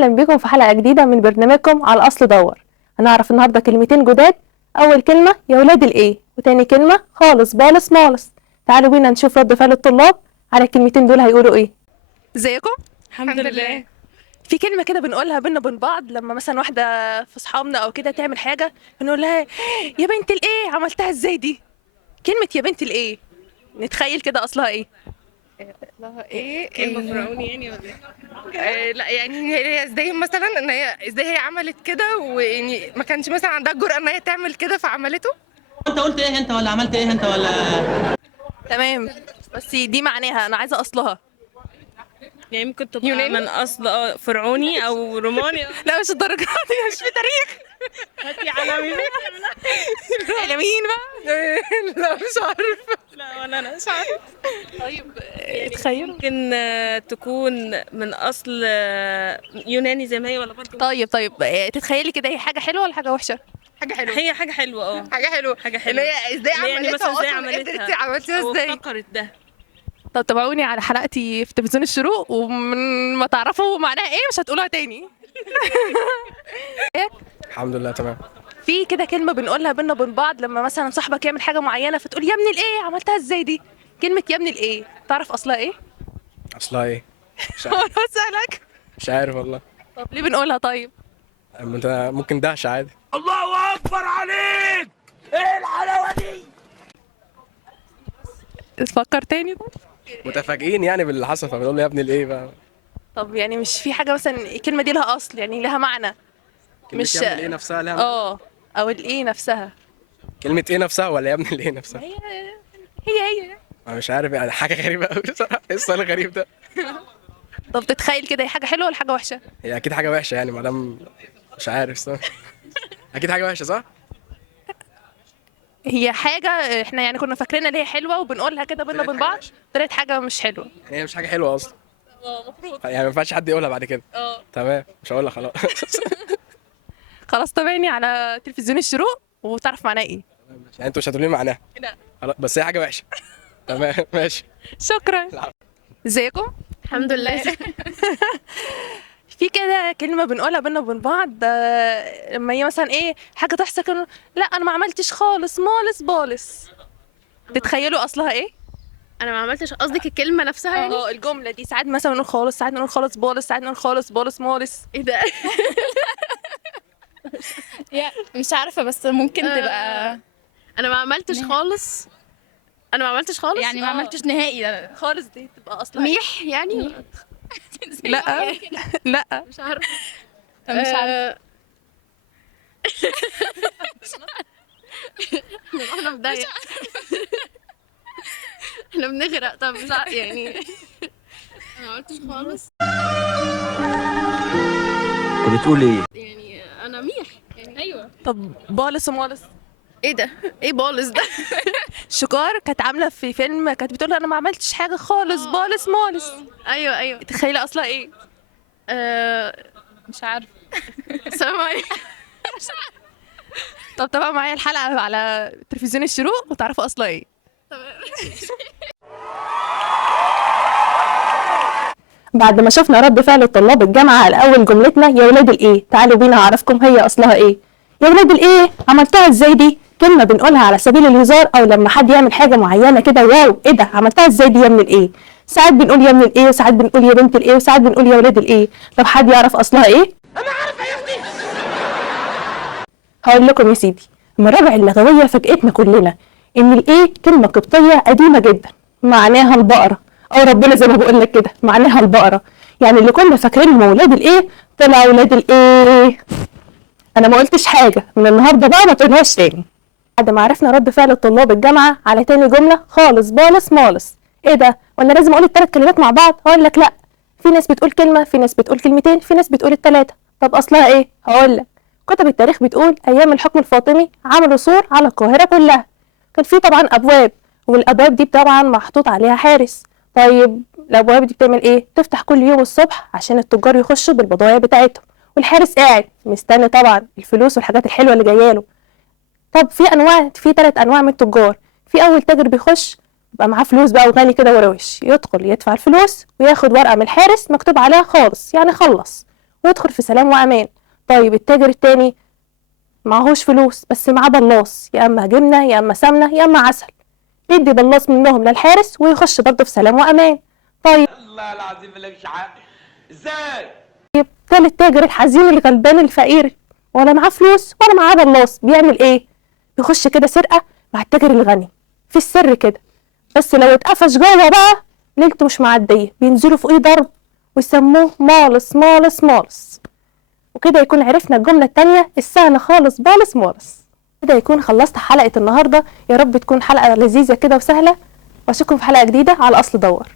اهلا بكم في حلقه جديده من برنامجكم على الاصل دور. هنعرف النهارده كلمتين جداد. اول كلمه يا ولاد الايه، وتاني كلمه خالص بالص مالص. تعالوا بينا نشوف رد فعل الطلاب على الكلمتين دول هيقولوا ايه. ازيكم؟ الحمد لله. في كلمه كده بنقولها بينا وبين بعض لما مثلا واحده في اصحابنا او كده تعمل حاجه بنقول لها يا بنت الايه عملتها ازاي دي. كلمه يا بنت الايه نتخيل كده اصلها ايه؟ الله ايه كلمة فرعوني يعني ولا ايه؟ لا يعني هي ازاي مثلا ان هي ازاي هي عملت كده، ويعني ما كانش مثلا عندها الجرأة ان هي تعمل كده فعملته. انت قلت ايه انت ولا عملت ايه انت ولا تمام، بس دي معناها انا عايزه اصلها. يعني ممكن تبقى يوناني؟ من اصل فرعوني او روماني. لا مش الدرجه دي، مش في تاريخ. هاتي علامي. على مين بقى؟ لا مش عارفة. لا ولا انا مش عارفه. طيب اتخيلوا. ممكن تكون من اصل يوناني زي ما هي ولا برضه. طيب تتخيلي كده هي حاجه حلوه ولا حاجه وحشه؟ حاجة حلوة. هي حاجه حلوه حاجة حلوة. حاجه ان حلوه. هي ازاي يعني عملتها مثلا ازاي اصلا، عملتها قدرتي عملتيها او ازاي؟ افتكرت ده. طب تابعوني على حلقتي في تلفزيون الشروق، ومن ما تعرفوا معناها ايه مش هتقولوها تاني. الحمد لله تمام. في كده كلمه بنقولها بينا وبين بعض لما مثلا صاحبك يعمل حاجه معينه فتقول يا ابن الايه عملتها ازاي دي. كلمه يا ابن الايه تعرف اصلها ايه؟ اصلها ايه؟ مش هو عارف. انا بسألك. مش عارف والله. طب ليه بنقولها طيب؟ أما انت ممكن دهش عادي. تفكر تاني طب؟ متفاجئين يعني باللي حصل فبنقول له يا ابني الايه بقى. طب يعني مش في حاجه مثلا الكلمه دي لها اصل يعني لها معنى؟ كلمة مش يا ابني الايه نفسها لها معنى؟ او الايه نفسها. كلمة ايه نفسها ولا يا ابني الايه نفسها؟ هي انا مش عارف يعني حاجة غريبة قوي بصراحة. ايه السؤال الغريب ده؟ طب تتخيل كده هي حاجه حلوه ولا حاجه وحشه؟ هي اكيد حاجة وحشة يعني ما دام مش عارف صح؟ اكيد حاجة وحشة صح؟ هي حاجه احنا يعني كنا فاكرينها اللي هي حلوه وبنقولها كده بينا وبين طلعت حاجة بعض، وحشة. طلعت حاجه مش حلوه. يعني هي مش حاجة حلوة اصلا. المفروض. يعني ما ينفعش حد يقولها بعد كده. تمام مش هقولها خلاص. خلاص تابعني على تلفزيون الشروق وتعرف معناها ايه. يعني انتوا مش هتقولوا لي معناها. لا. خلاص بس هي حاجة وحشة. تمام ماشي. شكرا. ازيكم؟ الحمد لله. في كده كلمة بنقولها بينا وبين بعض لما هي مثلا ايه حاجة تحصل كده لا انا ما عملتش خالص مالص بالص. تتخيلوا اصلها ايه؟ انا ما عملتش، قصدك الكلمه نفسها يعني؟ الجملة دي ساعات مثلا نقول خالص، ساعات نقول خالص بالص، ساعات نقول خالص بالص مالص. ايه ده؟ مش عارفة بس ممكن تبقى انا ما عملتش خالص. انا ما عملتش خالص يعني ما عملتش نهائي ده. خالص دي تبقى اصلها إيه؟ ميح يعني. لا لا مش عارفه. مش عارفة. احنا في داهيه. احنا بنغرق. طب مش يعني انا ما عملتش خالص. انت بتقول ايه؟ يعني انا ميح يعني. ايوه. طب بالص ومالص. ايه ده؟ ايه بالص ده؟ شكار كانت عاملة في فيلم كانت بتقول انا ما عملتش حاجة خالص بالص مالص. ايوه. تخيلي اصلها ايه؟ مش عارفة. السلام عليكم. طب تابعوا معايا الحلقة على تلفزيون الشروق وتعرفوا اصلها ايه. بعد ما شفنا رد فعل الطلاب الجامعة على أول جملتنا يا ولاد الإيه، تعالوا بينا أعرفكم هي أصلها إيه. يا ولاد الإيه عملتها إزاي دي؟ كلمة بنقولها على سبيل الهزار أو لما حد يعمل حاجة معينة كده واو إيه ده عملتها إزاي دي يا ابن الإيه. ساعات بنقول يا ابن الإيه وساعات بنقول يا بنت الإيه وساعات بنقول يا ولاد الإيه. طب حد يعرف أصلها إيه؟ أنا عارفة يا ابني. هقول لكم يا سيدي، المراجع اللغوية فاجأتنا كلنا إن الإيه كلمة قبطية قديمة جدا معناها البقرة. أو ربنا زي ما بقول لك كده معناها البقرة. يعني اللي كنا فاكرينهم ولاد الإيه طلع ولاد الإيه. أنا ما قلتش حاجة من النهارده بقى ما تقولهاش تاني. بعد ما عرفنا رد فعل الطلاب الجامعة على تاني جملة خالص بالص مالص. إيه ده؟ وأنا لازم أقول التلات كلمات مع بعض؟ هقول لك لأ. في ناس بتقول كلمة، في ناس بتقول كلمتين، في ناس بتقول التلاتة. طب أصلها إيه؟ هقول لك. كتب التاريخ بتقول أيام الحكم الفاطمي عملوا سور على القاهرة كلها. كان في طبعا أبواب والأبواب دي طبعا محطوط عليها حارس. طيب الأبواب دي بتعمل إيه؟ تفتح كل يوم الصبح عشان التجار يخشوا بالبضايع بتاعتهم، والحارس قاعد مستني طبعا الفلوس والحاجات الحلوة اللي جاياله. طب في 3 أنواع من التجار. في أول تاجر بيخش يبقى معاه فلوس بقى وغني كده وروش، يدخل يدفع الفلوس وياخد ورقة من الحارس مكتوب عليها خالص يعني خلص، ويدخل في سلام وامان. طيب التاجر التاني معهوش فلوس بس معاه بلاص، يا اما جبنه يا اما سمنه يا اما عسل، يدي بلاص منهم للحارس ويخش برضه في سلام وامان. طيب الله العظيم اللي مش عارف ازاي. تالت تاجر الحزين الغلبان الفقير ولا معاه فلوس ولا معاه بلاص، بيعمل ايه؟ يخش كده سرقه مع التاجر الغني في السر كده، بس لو اتقفش جوه بقى ليلته مش معديه، بينزلوا فوقيه ضرب ويسموه مالص مالص مالص. وكده يكون عرفنا الجمله التانيه السهله خالص بالص مالص. كده يكون خلصت حلقه النهارده، يا رب تكون حلقه لذيذه كده وسهله، واشوفكم في حلقه جديده على اصل دور.